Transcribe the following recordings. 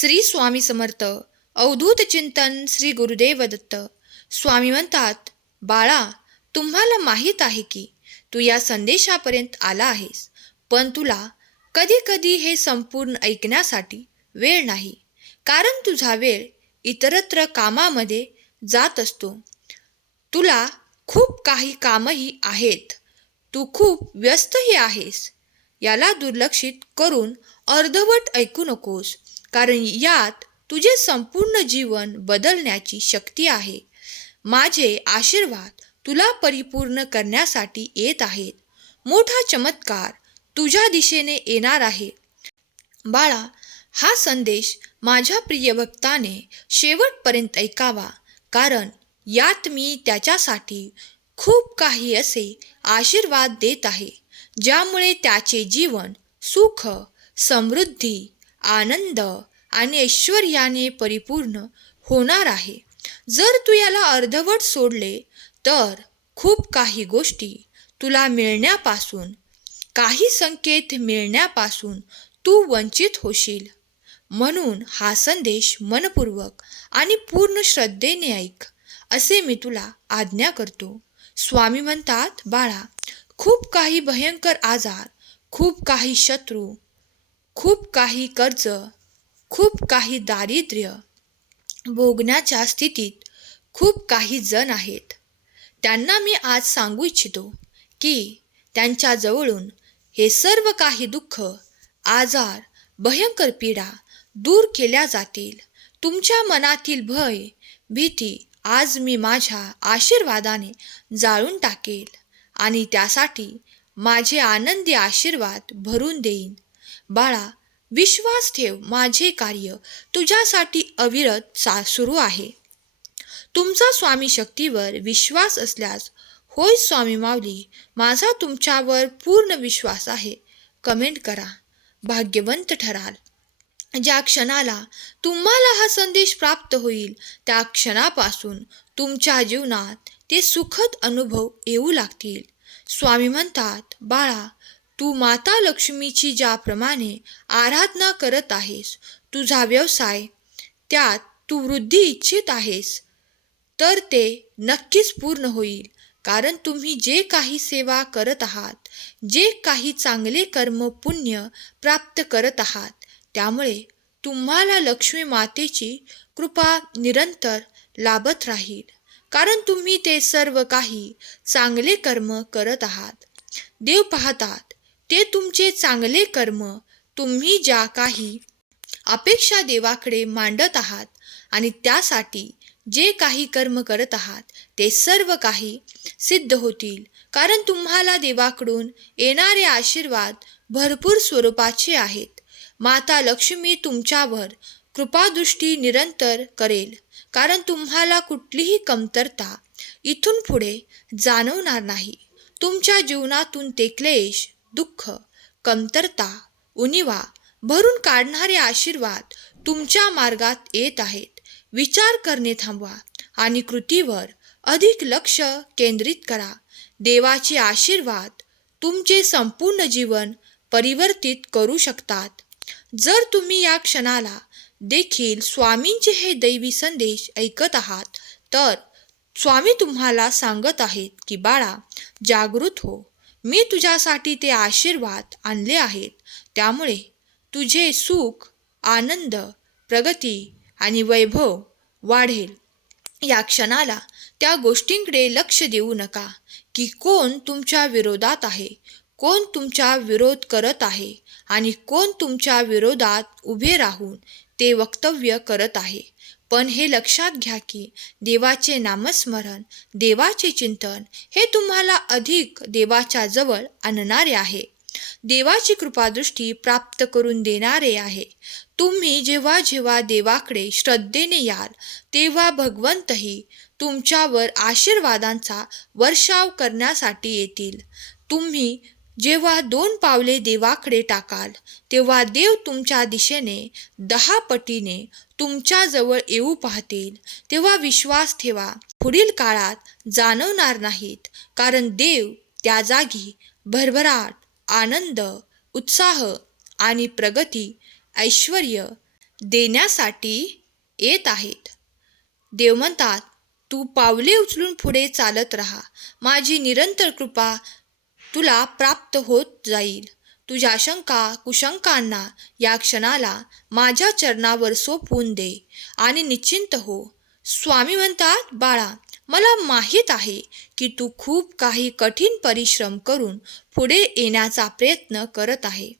श्री स्वामी समर्थ अवधूत चिंतन श्री गुरुदेव दत्त. स्वामी म्हणतात बाळा तुम्हाला माहीत आहे की तू या संदेशापर्यंत आला आहेस पण तुला कधी कधी हे संपूर्ण ऐकण्यासाठी वेळ नाही. कारण तुझा वेळ इतरत्र कामामध्ये जात असतो. तुला खूप काही कामही आहेत. तू खूप व्यस्तही आहेस. याला दुर्लक्षित करून अर्धवट ऐकू नकोस. कारण यात तुझे संपूर्ण जीवन बदलण्याची शक्ती आहे. माझे आशीर्वाद तुला परिपूर्ण करण्यासाठी येत आहेत. मोठा चमत्कार तुझ्या दिशेने येणार आहे. बाळा हा संदेश माझ्या प्रिय भक्ताने शेवटपर्यंत ऐकावा. कारण यात मी त्याच्यासाठी खूप काही असे आशीर्वाद देत आहे ज्यामुळे त्याचे जीवन सुख समृद्धी आनंद आणि ऐश्वर्याने परिपूर्ण होणार आहे. जर तू याला अर्धवट सोडले तर खूप काही गोष्टी तुला मिळण्यापासून काही संकेत मिळण्यापासून तू वंचित होशील. म्हणून हा संदेश मनपूर्वक आणि पूर्ण श्रद्धेने ऐक असे मी तुला आज्ञा करतो. स्वामी म्हणतात बाळा खूप काही भयंकर आजार खूप काही शत्रू खूप काही कर्ज खूप काही दारिद्र्य भोगण्याच्या स्थितीत खूप काही जण आहेत. त्यांना मी आज सांगू इच्छितो की त्यांच्याजवळून हे सर्व काही दुःख आजार भयंकर पीडा दूर केल्या जातील. तुमच्या मनातील भय भीती आज मी माझ्या आशीर्वादाने जाळून टाकेल आणि त्यासाठी माझे आनंदी आशीर्वाद भरून देईन. बाळा विश्वास ठेव माझे कार्य तुझ्यासाठी अविरत सा सुरू आहे. तुमचा स्वामी शक्तीवर विश्वास असल्यास होय स्वामी माऊली माझा तुमच्यावर पूर्ण विश्वास आहे. कमेंट करा. भाग्यवंत ठराल. ज्या क्षणाला तुम्हाला हा संदेश प्राप्त होईल त्या क्षणापासून तुमच्या जीवनात ते सुखद अनुभव येऊ लागतील. स्वामी म्हणतात बाळा तू माता लक्ष्मीची ज्याप्रमाणे आराधना करत आहेस तुझा व्यवसाय त्यात तू वृद्धी इच्छित आहेस तर ते नक्कीच पूर्ण होईल कारण तुम्ही जे काही सेवा करत आहात जे काही चांगले कर्म पुण्य प्राप्त करत आहात त्यामुळे तुम्हाला लक्ष्मी मातेची कृपा निरंतर लाभत राहील कारण तुम्ही ते सर्व काही चांगले कर्म करत आहात. देव पाहतात ते तुमचे चांगले कर्म तुम्ही ज्या काही अपेक्षा देवाकडे मांडत आहात आणि त्यासाठी जे काही कर्म करत आहात ते सर्व काही सिद्ध होतील. कारण तुम्हाला देवाकडून येणारे आशीर्वाद भरपूर स्वरूपाचे आहेत. माता लक्ष्मी तुमच्यावर कृपादृष्टी निरंतर करेल. कारण तुम्हाला कुठलीही कमतरता इथून पुढे जाणवणार नाही. तुमच्या जीवनातून ते क्लेश दुःख कमतरता उनिवा भरून काढणारे आशीर्वाद तुमच्या मार्गात येत आहेत. विचार करणे थांबवा आणि कृतीवर अधिक लक्ष केंद्रित करा. देवाचे आशीर्वाद तुमचे संपूर्ण जीवन परिवर्तित करू शकतात. जर तुम्ही या क्षणाला देखील स्वामींचे हे दैवी संदेश ऐकत आहात तर स्वामी तुम्हाला सांगत आहेत की बाळा जागृत हो. मी तुझ्यासाठी ते आशीर्वाद आणले आहेत. त्यामुळे तुझे सुख आनंद प्रगती आणि वैभव वाढेल. या क्षणाला त्या गोष्टींकडे लक्ष देऊ नका की कोण तुमच्या विरोधात आहे कोण तुमच्या विरोध करत आहे आणि कोण तुमच्या विरोधात उभे राहून ते वक्तव्य करत आहे. पण हे लक्षात घ्या की देवाचे नामस्मरण देवाचे चिंतन हे तुम्हाला अधिक देवाच्या जवळ आणणारे आहे. देवाची कृपादृष्टी प्राप्त करून देणारे आहे. तुम्ही जेव्हा जेव्हा देवाकडे श्रद्धेने याल तेव्हा भगवंतही तुमच्यावर आशीर्वादांचा वर्षाव करण्यासाठी येतील. तुम्ही जेव्हा दोन पावले देवाकडे टाकाल तेव्हा देव तुमच्या दिशेने दहा पटीने तुमच्याजवळ येऊ पाहतील. तेव्हा विश्वास ठेवा पुढील काळात जाणवणार नाहीत कारण देव त्या जागी भरभराट आनंद उत्साह आणि प्रगती ऐश्वर देण्यासाठी येत आहेत. देव म्हणतात तू पावले उचलून पुढे चालत राहा. माझी निरंतर कृपा तुला प्राप्त होत जाईल. तुझ्या शंका कुशंकांना या क्षणाला माझ्या चरणावर सोपवून दे आणि निश्चिंत हो. स्वामी म्हणतात बाळा मला माहीत आहे की तू खूप काही कठीण परिश्रम करून पुढे येण्याचा प्रयत्न करत आहे.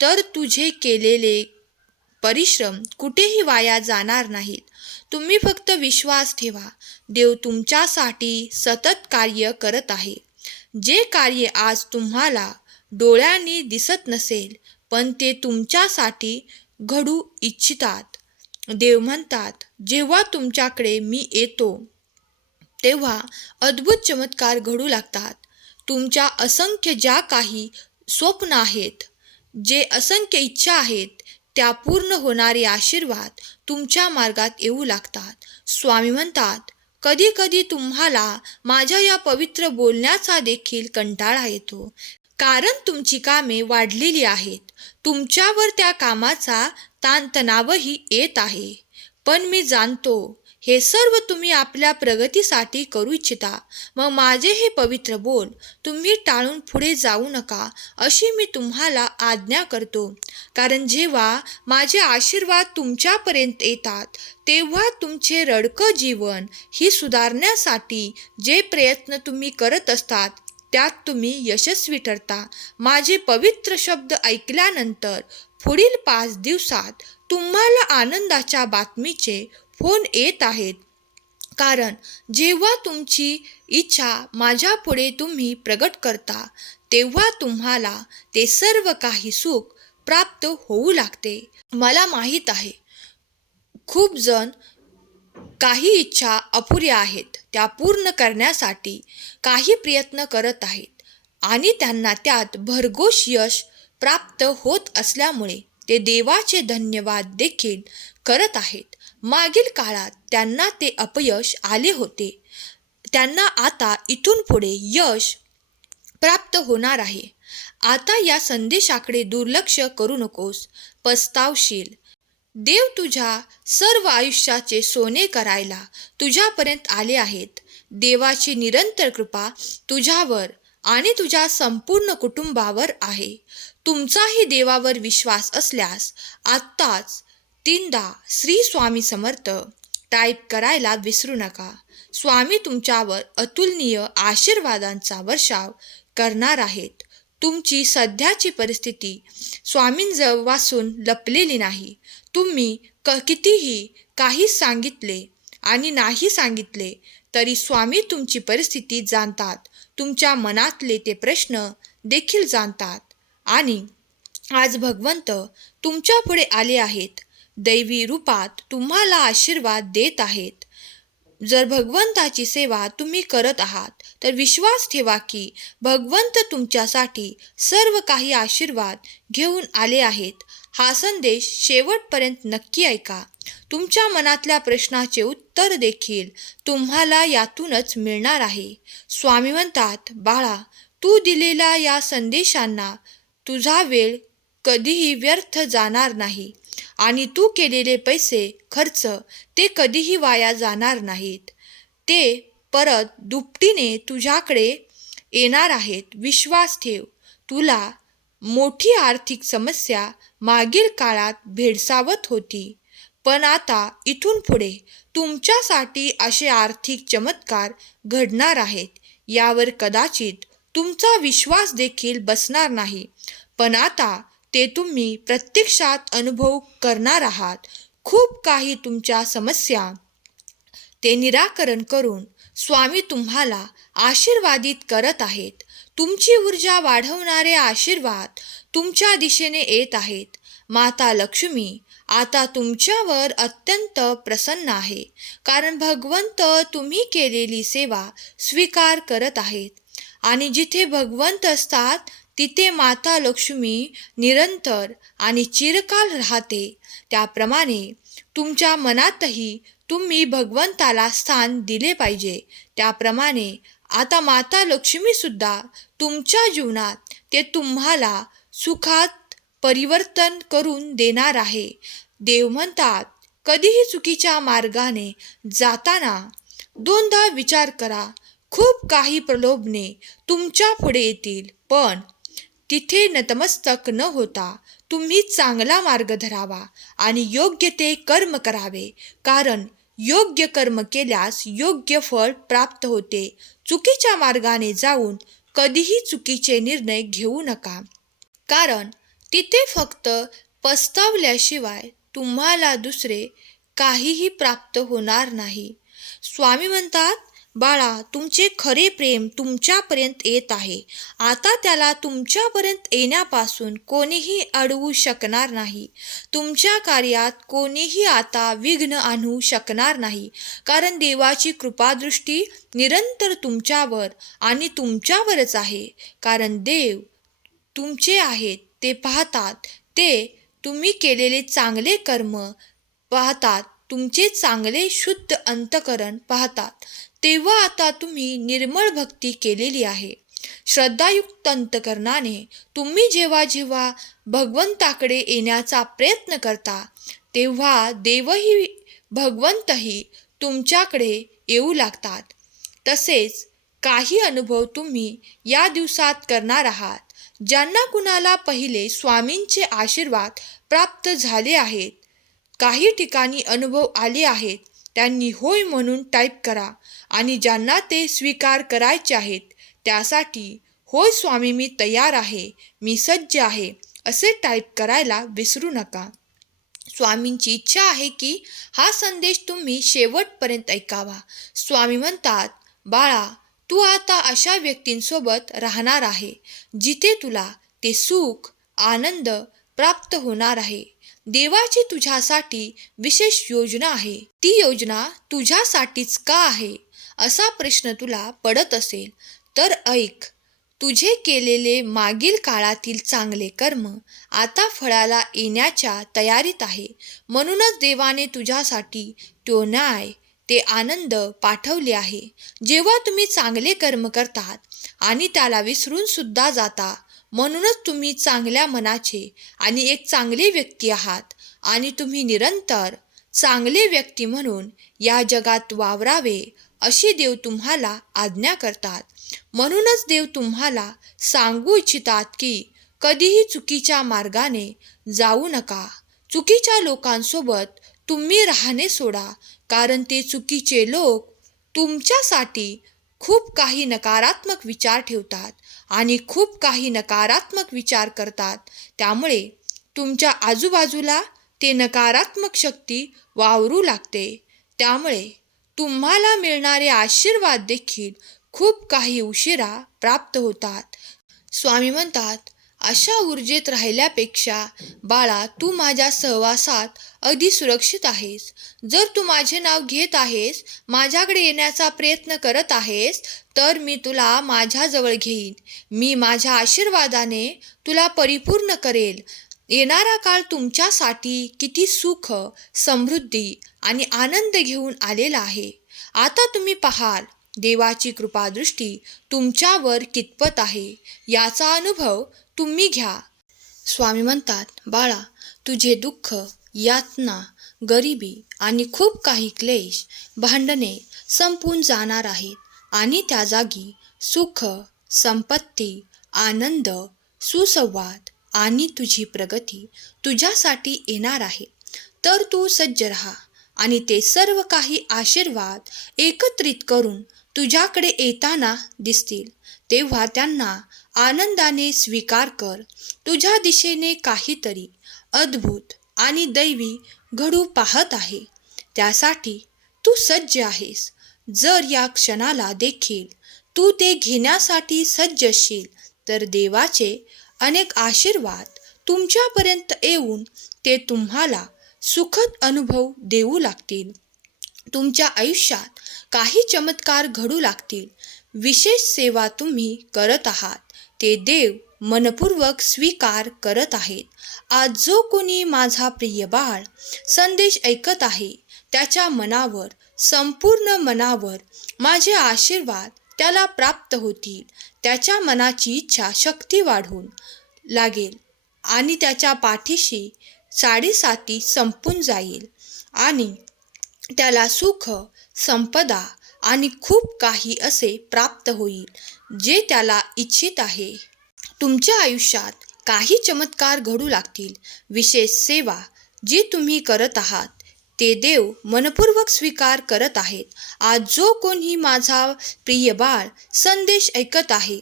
तर तुझे केलेले परिश्रम कुठेही वाया जाणार नाहीत. तुम्ही फक्त विश्वास ठेवा. देव तुमच्यासाठी सतत कार्य करत आहे. जे कार्य आज तुम्हाला डोळ्यांनी दिसत नसेल पण ते तुमच्यासाठी घडू इच्छितात. देव म्हणतात जेव्हा तुमच्याकडे मी येतो तेव्हा अद्भुत चमत्कार घडू लागतात. तुमच्या असंख्य ज्या काही स्वप्न आहेत जे असंख्य इच्छा आहेत त्या पूर्ण होणारे आशीर्वाद तुमच्या मार्गात येऊ लागतात. स्वामी म्हणतात कधी कधी तुम्हाला माझ्या या पवित्र बोलण्याचा देखील कंटाळा येतो. कारण तुमची कामे वाढलेली आहेत. तुमच्यावर त्या कामाचा ताणतणावही येत आहे. पण मी जाणतो हे सर्व तुम्ही आपल्या प्रगतीसाठी करू इच्छिता. मग माझे हे पवित्र बोल तुम्ही टाळून पुढे जाऊ नका अशी मी तुम्हाला आज्ञा करतो. कारण जेव्हा माझे आशीर्वाद तुमच्यापर्यंत येतात तेव्हा तुमचे रडकं जीवन ही सुधारण्यासाठी जे प्रयत्न तुम्ही करत असतात त्यात तुम्ही यशस्वी ठरता. माझे पवित्र शब्द ऐकल्यानंतर पुढील पाच दिवसात तुम्हाला आनंदाच्या बातमीचे फोन येत आहेत. कारण जेव्हा तुमची इच्छा माझ्या पुढे तुम्ही प्रगट करता तेव्हा तुम्हाला ते सर्व काही सुख प्राप्त होऊ लागते. मला माहीत आहे खूप जण काही इच्छा अपुऱ्या आहेत त्या पूर्ण करण्यासाठी काही प्रयत्न करत आहेत आणि त्यांना त्यात भरघोस यश प्राप्त होत असल्यामुळे ते देवाचे धन्यवाद देखील करत आहेत. मागील काळात त्यांना ते अपयश आले होते. त्यांना आता इथून पुढे यश प्राप्त होणार आहे. आता या संदेशाकडे दुर्लक्ष करू नकोस. पस्तावशील. देव तुझ्या सर्व आयुष्याचे सोने करायला तुझ्यापर्यंत आले आहेत. देवाची निरंतर कृपा तुझ्यावर आणि तुझ्या संपूर्ण कुटुंबावर आहे. तुमचाही देवावर विश्वास असल्यास आत्ताच तीनदा श्री स्वामी समर्थ टाईप करायला विसरू नका. स्वामी तुमच्यावर अतुलनीय आशीर्वादांचा वर्षाव करणार आहेत. तुमची सध्याची परिस्थिती स्वामींजवळपासून लपलेली नाही. तुम्ही क कितीही काही सांगितले आणि नाही सांगितले तरी स्वामी तुमची परिस्थिती जाणतात. तुमच्या मनातले ते प्रश्न देखील जाणतात. आणि आज भगवंत तुमच्यापुढे आले आहेत. दैवी रूपात तुम्हाला आशीर्वाद देत आहेत. जर भगवंताची सेवा तुम्ही करत आहात तर विश्वास ठेवा की भगवंत तुमच्यासाठी सर्व काही आशीर्वाद घेऊन आले आहेत. हा संदेश शेवटपर्यंत नक्की ऐका. तुमच्या मनातल्या प्रश्नाचे उत्तर देखील तुम्हाला यातूनच मिळणार आहे. स्वामी म्हणतात बाळा तू दिलेल्या या संदेशांना तुझा वेळ कधीही व्यर्थ जाणार नाही. आणि तू केलेले पैसे खर्च ते कधीही वाया जाणार नाहीत. ते परत दुपटीने तुझ्याकडे येणार आहेत. विश्वास ठेव. तुला मोठी आर्थिक समस्या मागील काळात भेडसावत होती. पण आता इथून पुढे तुमच्यासाठी असे आर्थिक चमत्कार घडणार आहेत. यावर कदाचित तुमचा विश्वास देखील बसणार नाही. पण आता ते तुम्ही प्रत्यक्षात अनुभव करणार आहात. खूप काही तुमच्या समस्या. ते निराकरण करून स्वामी तुम्हाला आशीर्वादित करत आहेत. तुमची ऊर्जा वाढवणारे आशीर्वाद तुमच्या दिशेने येत आहेत. माता लक्ष्मी आता तुमच्यावर अत्यंत प्रसन्न आहे. कारण भगवंत तुम्ही केलेली सेवा स्वीकार करत आहेत. आणि जिथे भगवंत असतात तिथे माता लक्ष्मी निरंतर आणि चिरकाल राहते. त्याप्रमाणे तुमच्या मनातही तुम्ही भगवंताला स्थान दिले पाहिजे. त्याप्रमाणे आता माता लक्ष्मीसुद्धा तुमच्या जीवनात ते तुम्हाला सुखात परिवर्तन करून देणार आहे. देव म्हणतात कधीही चुकीच्या मार्गाने जाताना दोनदा विचार करा. खूप काही प्रलोभने तुमच्यापुढे येतील. पण तिथे नतमस्तक न होता तुम्ही चांगला मार्ग धरावा आणि योग्य ते कर्म करावे. कारण योग्य कर्म केल्यास योग्य फळ प्राप्त होते. चुकीच्या मार्गाने जाऊन कधीही चुकीचे निर्णय घेऊ नका. कारण तिथे फक्त पस्तावल्याशिवाय तुम्हाला दुसरे काहीही प्राप्त होणार नाही. स्वामी म्हणतात बाळा तुमचे खरे प्रेम तुमच्यापर्यंत येत आहे. आता त्याला तुमच्यापर्यंत येण्यापासून कोणीही अडवू शकणार नाही. तुमच्या कार्यात कोणीही आता विघ्न आणू शकणार नाही. कारण देवाची कृपादृष्टी निरंतर तुमच्यावर आणि तुमच्यावरच आहे. कारण देव तुमचे आहेत ते पाहतात. ते तुम्ही केलेले चांगले कर्म पाहतात. तुमचे चांगले शुद्ध अंतकरण पाहतात. तेव्हा आता तुम्ही निर्मळ भक्ती केलेली आहे. श्रद्धायुक्त अंतकरणाने तुम्ही जेव्हा जेव्हा भगवंताकडे येण्याचा प्रयत्न करता तेव्हा देवही भगवंतही तुमच्याकडे येऊ लागतात. तसेच काही अनुभव तुम्ही या दिवसात करणार आहात ज्यांना कुणाला पहिले स्वामींचे आशीर्वाद प्राप्त झाले आहेत. काही ठिकाणी अनुभव आले आहेत त्यांनी होय म्हणून टाईप करा आणि ज्यांना ते स्वीकार करायचे आहेत त्यासाठी होय स्वामी मी तयार आहे मी सज्ज आहे असे टाईप करायला विसरू नका. स्वामींची इच्छा आहे की हा संदेश तुम्ही शेवटपर्यंत ऐकावा. स्वामी म्हणतात बाळा तू आता अशा व्यक्तींसोबत राहणार आहे जिथे तुला ते सुख आनंद प्राप्त होणार आहे. देवाची तुझ्यासाठी विशेष योजना आहे. ती योजना तुझ्यासाठीच का आहे? असा प्रश्न तुला पडत असेल तर ऐक. तुझे केलेले मागील काळातील चांगले कर्म आता फळाला येण्याच्या तयारीत आहे. म्हणूनच देवाने तुझ्यासाठी तो न्याय ते आनंद पाठवले आहे. जेव्हा तुम्ही चांगले कर्म करतात आणि त्याला विसरून सुद्धा जाता म्हणूनच तुम्ही चांगल्या मनाचे आणि एक चांगली व्यक्ती आहात आणि तुम्ही निरंतर चांगले व्यक्ती म्हणून या जगात वावरावे अशी देव तुम्हाला आज्ञा करतात. म्हणूनच देव तुम्हाला सांगू इच्छितात की कधीही चुकीच्या मार्गाने जाऊ नका. चुकीच्या लोकांसोबत तुम्ही राहणे सोडा कारण ते चुकीचे लोक तुमच्यासाठी खूप काही नकारात्मक विचार ठेवतात. आणि खूप काही नकारात्मक विचार करतात. त्यामुळे तुमच्या आजूबाजूला ते नकारात्मक शक्ती वावरू लागते. त्यामुळे तुम्हाला मिळणारे आशीर्वाद देखील खूप काही उशिरा प्राप्त होतात. स्वामी म्हणतात अशा ऊर्जेत राहिल्यापेक्षा बाळा तू माझ्या सहवासात अगदी सुरक्षित आहेस. जर तू माझे नाव घेत आहेस माझ्याकडे येण्याचा प्रयत्न करत आहेस तर मी तुला माझ्याजवळ घेईन. मी माझ्या आशीर्वादाने तुला परिपूर्ण करेल. येणारा काळ तुमच्यासाठी किती सुख समृद्धी आणि आनंद घेऊन आलेला आहे. आता तुम्ही पाहाल देवाची कृपादृष्टी तुमच्यावर कितपत आहे? याचा अनुभव तुम्ही घ्या. स्वामी म्हणतात बाळा तुझे दुःख यातना गरिबी आणि खूप काही क्लेश भांडणे संपून जाणार आहेत आणि त्या जागी सुख संपत्ती आनंद सुसंवाद आणि तुझी प्रगती तुझ्यासाठी येणार आहे. तर तू सज्ज राहा आणि ते सर्व काही आशीर्वाद एकत्रित करून तुझ्याकडे येताना दिसतील. तेव्हा त्यांना आनंदाने स्वीकार कर. तुझ्या दिशेने काहीतरी अद्भुत आणि दैवी घडू पाहत आहे. त्यासाठी तू सज्ज आहेस. जर या क्षणाला देखील तू ते घेण्यासाठी सज्ज असशील तर देवाचे अनेक आशीर्वाद तुमच्यापर्यंत येऊन ते तुम्हाला सुखद अनुभव देऊ लागतील. तुमच्या आयुष्यात काही चमत्कार घडू लागतील. विशेष सेवा तुम्ही करत आहात. ते देव मनपूर्वक स्वीकार करत आहेत. आज जो कोणी माझा प्रिय बाळ संदेश ऐकत आहे त्याच्या मनावर संपूर्ण मनावर माझे आशीर्वाद त्याला प्राप्त होतील. त्याच्या मनाची इच्छा शक्ती वाढून लागेल आणि त्याच्या पाठीशी साडेसाती संपून जाईल आणि त्याला सुख संपदा आणि खूप काही असे प्राप्त होईल. जे त्याला इच्छित आहे. तुमच्या आयुष्यात काही चमत्कार घडू लागतील. विशेष सेवा जी तुम्ही करत आहात ते देव मनपूर्वक स्वीकार करत आहेत. आज जो कोणी माझा प्रिय बाळ संदेश ऐकत आहे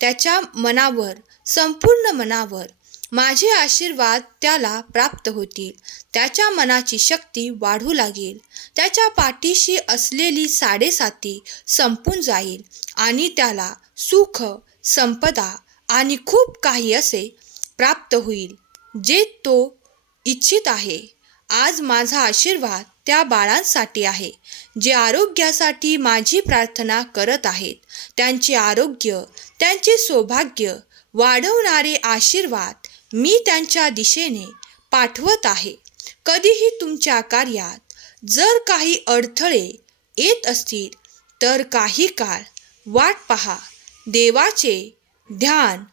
त्याच्या मनावर संपूर्ण मनावर माझे आशीर्वाद त्याला प्राप्त होतील. त्याच्या मनाची शक्ती वाढू लागेल. त्याच्या पाठीशी असलेली साडेसाती संपून जाईल आणि त्याला सुख संपदा आणि खूप काही असे प्राप्त होईल जे तो इच्छित आहे. आज माझा आशीर्वाद त्या बाळांसाठी आहे जे आरोग्यासाठी माझी प्रार्थना करत आहेत. त्यांचे आरोग्य त्यांचे सौभाग्य वाढवणारे आशीर्वाद मी त्यांच्या दिशेने पाठवत आहे. कधीही तुमच्या कार्यात जर काही अडथळे येत असतील तर काही काळ वाट पहा. देवाचे ध्यान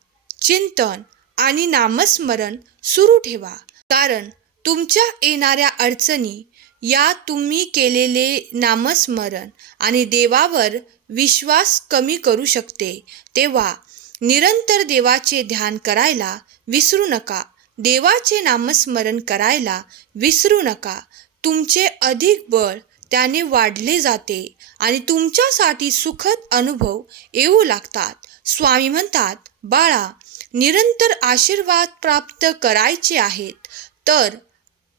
चिंतन आणि नामस्मरण सुरू ठेवा. कारण तुमच्या येणाऱ्या अडचणी या तुम्ही केलेले नामस्मरण आणि देवावर विश्वास कमी करू शकते. तेव्हा निरंतर देवाचे ध्यान करायला विसरू नका. देवाचे नामस्मरण करायला विसरू नका. तुमचे अधिक बळ त्याने वाढले जाते आणि तुमच्यासाठी सुखद अनुभव येऊ लागतात. स्वामी म्हणतात बाळा निरंतर आशीर्वाद प्राप्त करायचे आहेत तर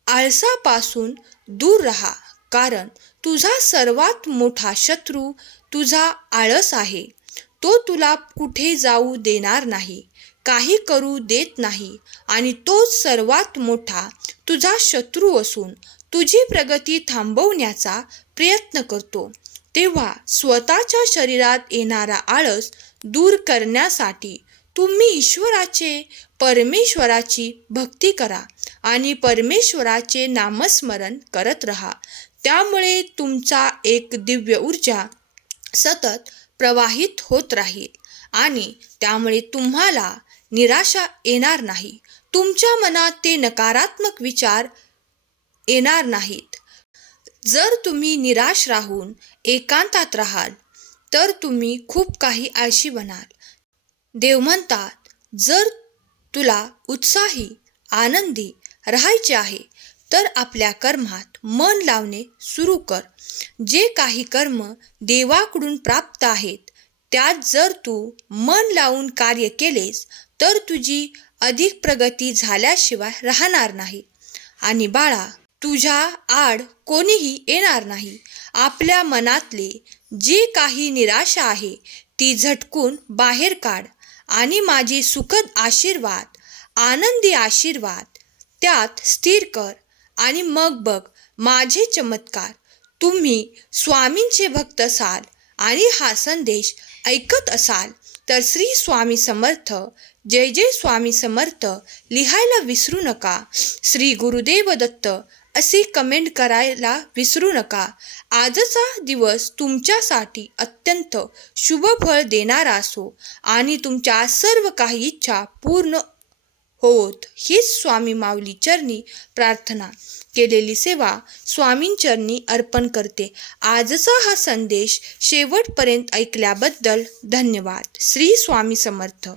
आळसापासून दूर राहा कारण तुझा सर्वात मोठा शत्रू तुझा आळस आहे. तो तुला कुठे जाऊ देणार नाही काही करू देत नाही आणि तोच सर्वात मोठा तुझा शत्रू असून तुझी प्रगती थांबवण्याचा प्रयत्न करतो. तेव्हा स्वतःच्या शरीरात येणारा आळस दूर करण्यासाठी तुम्ही ईश्वराचे परमेश्वराची भक्ती करा आणि परमेश्वराचे नामस्मरण करत राहा. त्यामुळे तुमचा एक दिव्य ऊर्जा सतत प्रवाहित होत राहील आणि त्यामुळे तुम्हाला निराशा येणार नाही. तुमच्या मनात ते नकारात्मक विचार येणार नाहीत. जर तुम्ही निराश राहून एकांतात राहाल तर तुम्ही खूप काही आळशी बनाल. देव म्हणतात जर तुला उत्साही आनंदी राहायचे आहे तर आपल्या कर्मात मन लावणे सुरू कर. जे काही कर्म देवाकडून प्राप्त आहेत त्यात जर तू मन लावून कार्य केलेस तर तुझी अधिक प्रगती झाल्याशिवाय राहणार नाही. आणि बाळा तुझ्या आड कोणीही येणार नाही. आपल्या मनातले जी काही निराशा आहे ती झटकून बाहेर काढ आणि माझे सुखद आशीर्वाद आनंदी आशीर्वाद त्यात स्थिर कर आणि मग बघ माझे चमत्कार. तुम्ही स्वामींचे भक्त असाल आणि हा संदेश ऐकत असाल तर श्री स्वामी समर्थ जय जय स्वामी समर्थ लिहायला विसरू नका. श्री गुरुदेव दत्त असे कमेंट करायला विसरू नका. आजचा दिवस तुमच्यासाठी अत्यंत शुभ फळ देणारा असो आणि तुमच्या सर्व काही इच्छा पूर्ण होत. हीच स्वामी माऊली चरणी प्रार्थना. केलेली सेवा स्वामींचरणी अर्पण करते. आजचा हा संदेश शेवटपर्यंत ऐकल्याबद्दल धन्यवाद. श्री स्वामी समर्थ.